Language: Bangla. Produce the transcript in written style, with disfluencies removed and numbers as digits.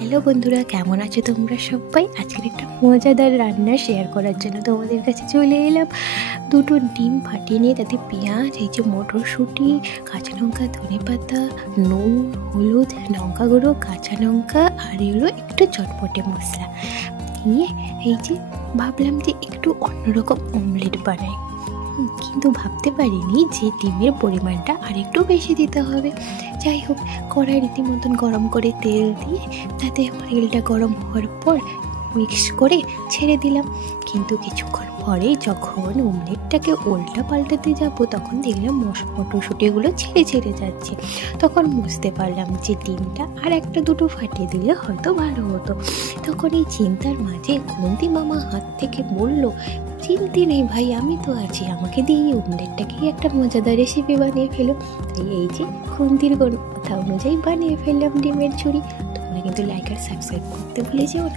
হ্যালো বন্ধুরা, কেমন আছো তোমরা সবাই? আজকের একটা মজাদার রান্না শেয়ার করার জন্য তোমাদের কাছে চলে এলাম। দুটো ডিম ফাটিয়ে নিয়ে তাতে পেঁয়াজ, এই যে মটরশুঁটি, কাঁচা লঙ্কা, ধনেপাতা, নুন, হলুদ, লঙ্কা গুঁড়ো, কাঁচা লঙ্কা আর এগুলো একটু চটপটে মশলা নিয়ে এই যে ভাবলাম যে একটু অন্যরকম অমলেট বানাই, কিন্তু ভাবতে পারিনি যে ডিমের পরিমাণটা আর একটু বেশি দিতে হবে। যাই হোক, কড়াই রীতিমতন গরম করে তেল দিয়ে তাতে তেলটা গরম হওয়ার পর মিক্স করে ছেড়ে দিলাম। কিন্তু কিছুক্ষণ পরে যখন অমলেটটাকে উল্টা পাল্টাতে যাবো তখন দেখলাম মটরশুঁটিগুলো ছেড়ে ছেড়ে যাচ্ছে। তখন বুঝতে পারলাম যে ডিমটা আর একটা দুটো ফাটিয়ে দিলে হয়তো ভালো হতো। তখন এই চিন্তার মাঝে খুন্তি মামা হাত থেকে বলল, চিন্তা নেই ভাই, আমি তো আছি, আমাকে দিয়ে এই অমলেটটাকেই একটা মজাদার রেসিপি বানিয়ে ফেলো। তাই এই যে খুন্তির কথা অনুযায়ী বানিয়ে ফেললাম ডিমের ঝুড়ি। তোমরা কিন্তু লাইক আর সাবস্ক্রাইব করতে ভুলে যেও না।